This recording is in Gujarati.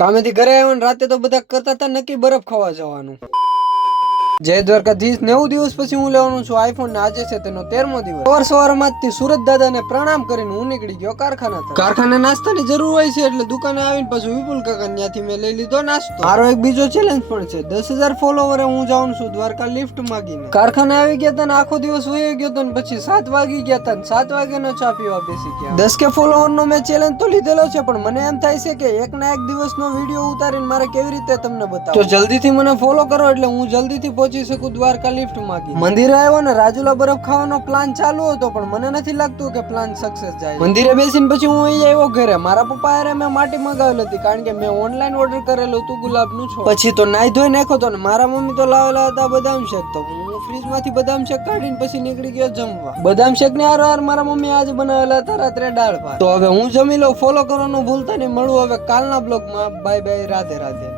કામેથી ઘરે આવ્યો ને રાતે તો બધા કરતા હતા નક્કી બરફ ખાવા જવાનું. જય દ્વારકાધીશ. 90 દિવસ પછી હું લેવાનું છું આઈફોન ને આજે છે તેનો 13મો દિવસ. સવારમાં જ સુરત દાદાને પ્રણામ કરીને હું નીકળી ગયો કારખાના તરફ. કારખાને નાસ્તાની જરૂર હોય છે એટલે દુકાને આવીને પછી વિપુલ કાકા ત્યાંથી મેં લઈ લીધો નાસ્તો. મારો એક બીજો ચેલેન્જ પણ છે. 10,000 ફોલોવરે હું જાઉં છું દ્વારકા લિફ્ટ માંગીને. કારખાને આવી ગયા હતા ને આખો દિવસ વહી ગયો હતો ને પછી 7 વાગી ગયા હતા ને 7 વાગ્યાનો ચા પીવા બેસી ગયા. 10K ફોલોવરનો મેં ચેલેન્જ તો લીધેલો છે પણ મને એમ થાય છે કે એક ના એક દિવસનો વિડીયો ઉતારીને મારે કેવી રીતે તમને બતાવું. તો જલ્દીથી મને ફોલો કરો એટલે હું જલ્દીથી પહોંચી શકું દ્વારકા લિફ્ટ માંગી. મંદિરે આવ્યો ને રાજુલા બરફ ખાવાનો પ્લાન ચાલુ હતો પણ મને નથી લાગતું કે પ્લાન સક્સેસ જાય. મંદિરે બેસીને પછી હું અહીં આવ્યો ઘરે. મારા પપ્પા યાર મેં માટી મંગાવેલી હતી કારણ કે મેં ઓનલાઈન ઓર્ડર કરેલું હતું ગુલાબનું છોડ. પછી તો નાઈ ધોઈ નાખ્યો તો ને મારા મમ્મી તો લાવેલા હતા બદામ શેક. તો હું ફ્રીજ માંથી બદામ શેક કાઢીને પછી નીકળી ગયો જમવા. બદામ શેક ને હાર મારા મમ્મી આજે બનાવેલા હતા રાત્રે દાળ ભાત. તો હવે હું જમી લઉં. ફોલો કરવાનું ભૂલતા નહીં. મળું હવે કાલના બ્લોગમાં. Bye bye. રાધે રાધે.